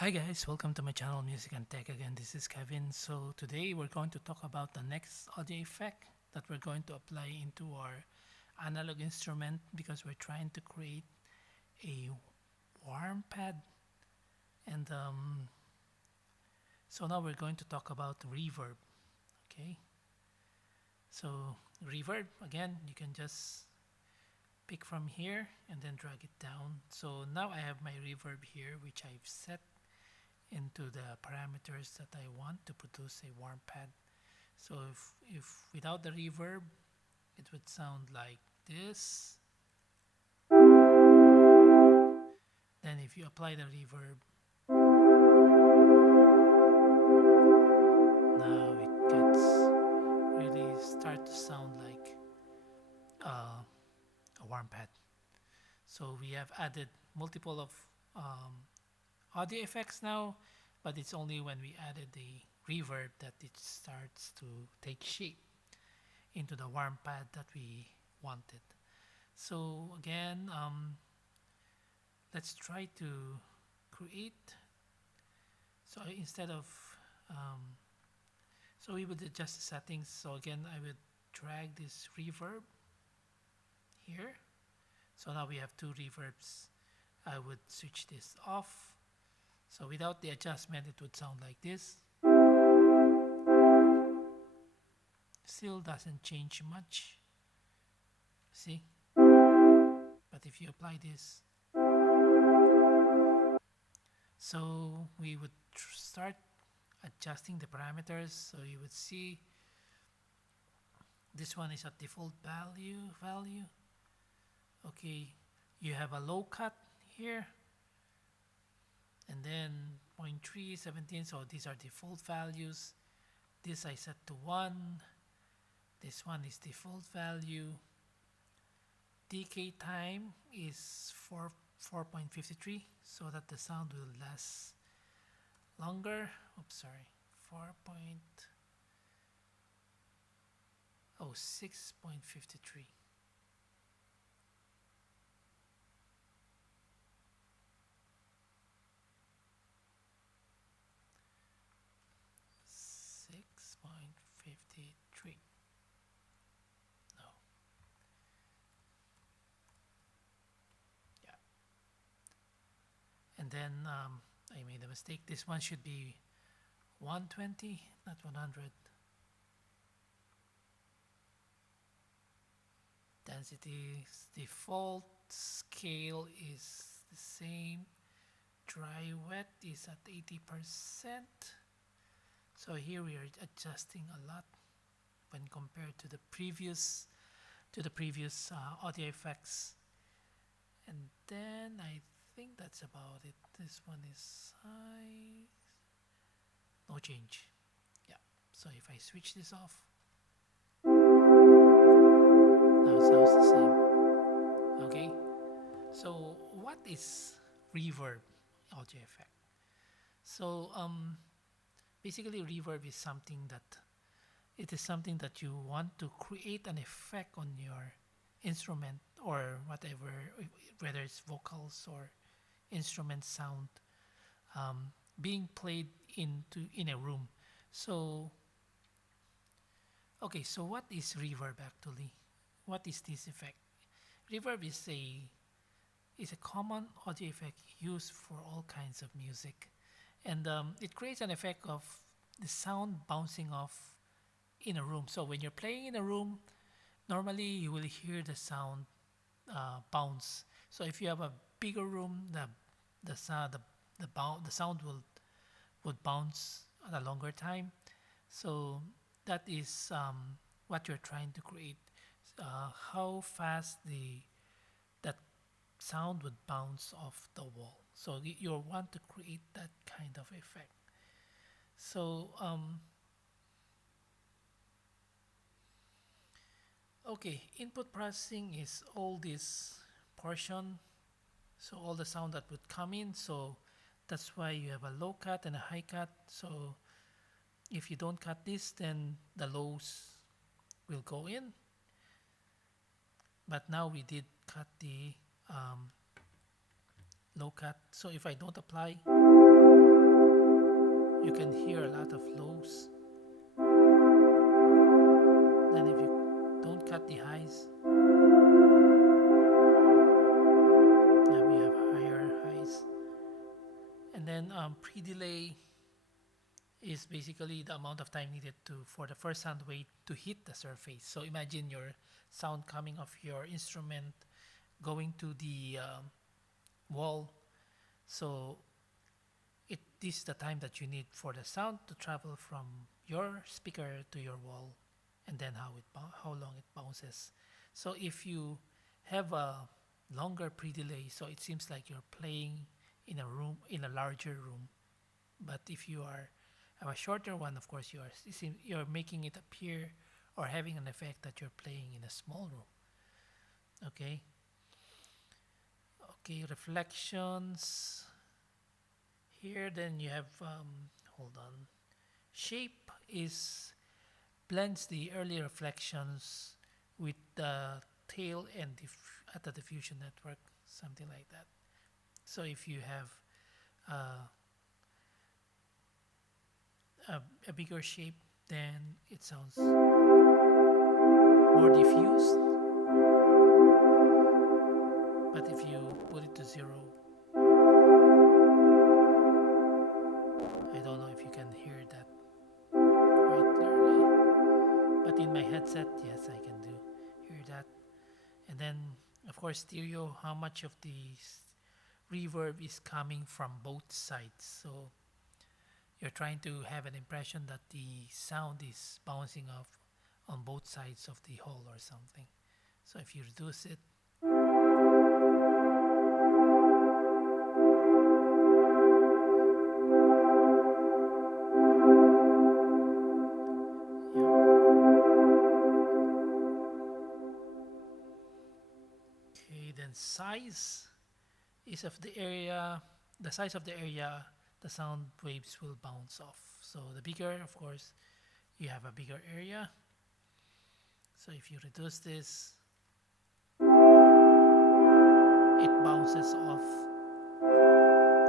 Hi guys, welcome to my channel Music and Tech again. This is Kevin. So today we're going to talk about the next audio effect that we're going to apply into our analog instrument because we're trying to create a warm pad. And so now we're going to talk about reverb. Okay, so reverb, again, you can just pick from here and then drag it down. So now I have my reverb here, which I've set into the parameters that I want to produce a warm pad. So if without the reverb, it would sound like this. Then if you apply the reverb, now it gets really start to sound like a warm pad. So we have added multiple of audio effects now, but it's only when we added the reverb that it starts to take shape into the warm pad that we wanted. So again, let's try to create. So instead of so we would adjust the settings. So again, I would drag this reverb here. So now we have two reverbs. I would switch this off. So without the adjustment, it would sound like this. Still doesn't change much. See? But if you apply this, so we would start adjusting the parameters. So you would see this one is at default value. Okay, you have a low cut here, and then 0.3, 17. So these are default values. This I set to 1. This one is default value. Decay time is 4.53, so that the sound will last longer. Oops, sorry, 6.53. No. Yeah. And then I made a mistake. This one should be 120, not 100. Density default. Scale is the same. Dry wet is at 80%. So here we are adjusting a lot when compared to the previous audio effects. And then I think that's about it. This one is high. No change. Yeah. So if I switch this off, now it sounds the same. Okay. So what is reverb audio effect? So basically reverb is something that you want to create an effect on your instrument or whatever, whether it's vocals or instrument sound being played in a room. So okay, so what is reverb actually? What is this effect? Reverb is a common audio effect used for all kinds of music, and it creates an effect of the sound bouncing off in a room. So when you're playing in a room, normally you will hear the sound bounce. So if you have a bigger room, the sound would bounce at a longer time. So that is what you're trying to create. How fast that sound would bounce off the wall. So you want to create that kind of effect. So okay, input processing is all this portion. So all the sound that would come in. So that's why you have a low cut and a high cut. So if you don't cut this, then the lows will go in. But now we did cut the low cut. So if I don't apply, you can hear a lot of lows. Then if you don't cut the highs, yeah, we have higher highs. And then pre-delay is basically the amount of time needed for the first sound wave to hit the surface. So imagine your sound coming off your instrument, going to the wall. So this is the time that you need for the sound to travel from your speaker to your wall, and then how long it bounces. So if you have a longer pre-delay, so it seems like you're playing in a larger room. But if you have a shorter one, of course you're making it appear or having an effect that you're playing in a small room. Okay, reflections here. Then you have hold on, shape blends the early reflections with the tail and at the diffusion network, something like that. So if you have a bigger shape, then it sounds more diffused. But if you put it to 0, I don't know if you can hear that quite clearly. But in my headset, yes, I can hear that. And then, of course, stereo, how much of the reverb is coming from both sides. So you're trying to have an impression that the sound is bouncing off on both sides of the hole or something. So if you reduce it, then size is of the area, the size of the area the sound waves will bounce off. So the bigger, of course, you have a bigger area. So if you reduce this, it bounces off.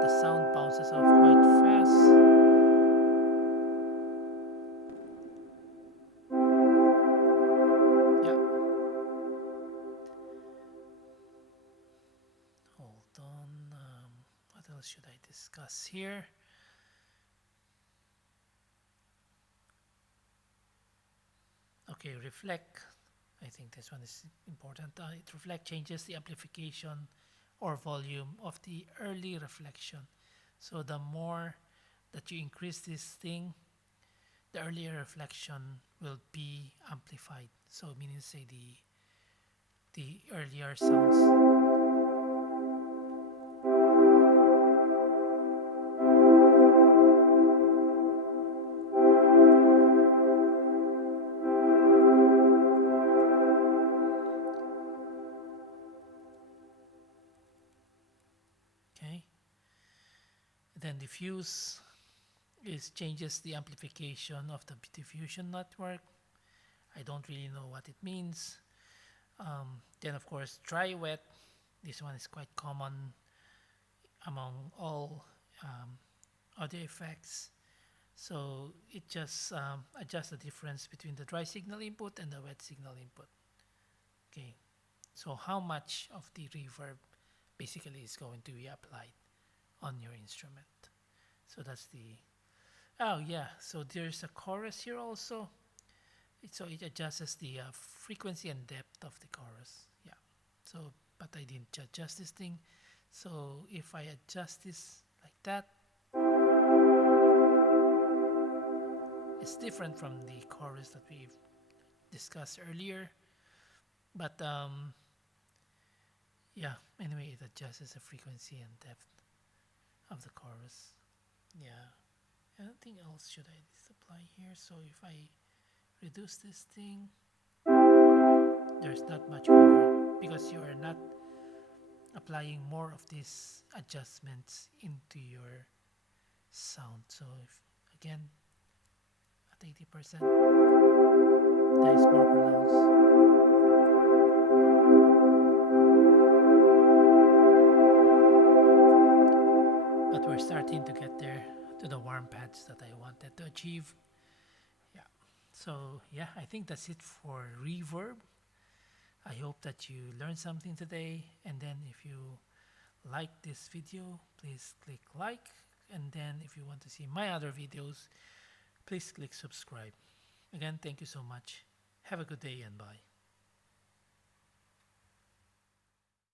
The sound bounces off quite fast. Yeah. Hold on. What else should I discuss here? Okay, reflect. I think this one is important. It reflect changes the amplification or volume of the early reflection. So the more that you increase this thing, the earlier reflection will be amplified. So meaning say the earlier sounds. Okay. Then diffuse changes the amplification of the diffusion network. I don't really know what it means. Then of course dry wet. This one is quite common among all audio effects. So it just adjusts the difference between the dry signal input and the wet signal input. Okay, so how much of the reverb basically is going to be applied on your instrument. So that's oh yeah, so there's a chorus here also. So it adjusts the frequency and depth of the chorus. Yeah, so but I didn't adjust this thing. So if I adjust this like that, it's different from the chorus that we've discussed earlier. But yeah, anyway, it adjusts the frequency and depth of the chorus. Yeah, anything else should I apply here? So if I reduce this thing, there's not much reverb because you are not applying more of these adjustments into your sound. So if again at 80%, that is more pronounced. but we're starting to get there to the warm pads that I wanted to achieve. Yeah. So yeah, I think that's it for Reverb. I hope that you learned something today, and then if you like this video, please click like, and then if you want to see my other videos, please click subscribe. Again, thank you so much. Have a good day and bye.